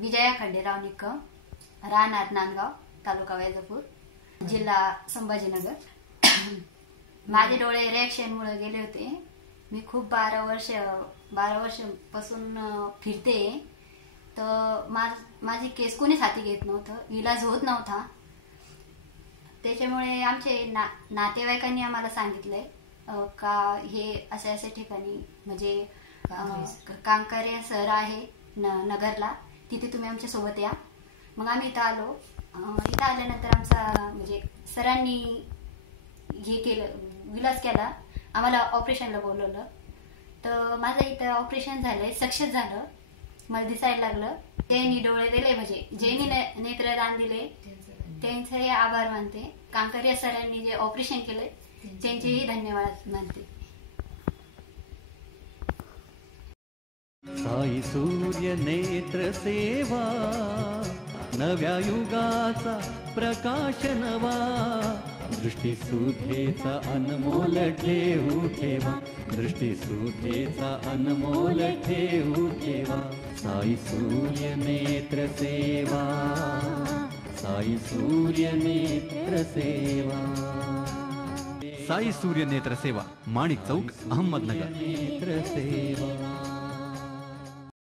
विजया खंडेराव निकम, राहणार नांदगाव, तालुका वैजापूर, जिल्हा संभाजीनगर. माझे डोळे रिएक्शनमुळे गेले होते. मी खूप 12 वर्षापासून फिरते. तर माझी केस कोणीच हाती घेत नव्हतं, इलाज होत नव्हता. त्याच्यामुळे आमचे नातेवाईकांनी आम्हाला सांगितलंय का हे अशा ठिकाणी म्हणजे कांकारे सर आहे नगरला, तिथे तुम्ही आमच्या सोबत या. मग आम्ही इथं आलो. इथं आल्यानंतर आमचा म्हणजे सरांनी हे केलं, विलास केला, आम्हाला ऑपरेशनला बोलवलं. तर माझं इथं ऑपरेशन झालंय, सक्सेस झालं, मला दिसायला लागलं. त्यांनी डोळे दिले म्हणजे ज्यांनी नेत्रदान दिले त्यांचे आभार मानते. कांकरिया सरांनी जे ऑपरेशन केलंय त्यांचेही धन्यवाद मानते. साई सूर्य नेत्र सेवा, नव्या युगाचा प्रकाश नवा, दृष्टी सुधेचा अनमोल ठेवू ठेवा, दृष्टी सुधेचा अनमोल ठेवू ठेवा. साई सूर्य नेत्र सेवा, साई सूर्य नेत्र सेवा. साई सूर्य नेत्र सेवा, माणिक चौक, अहमदनगर. नेत्र सेवा.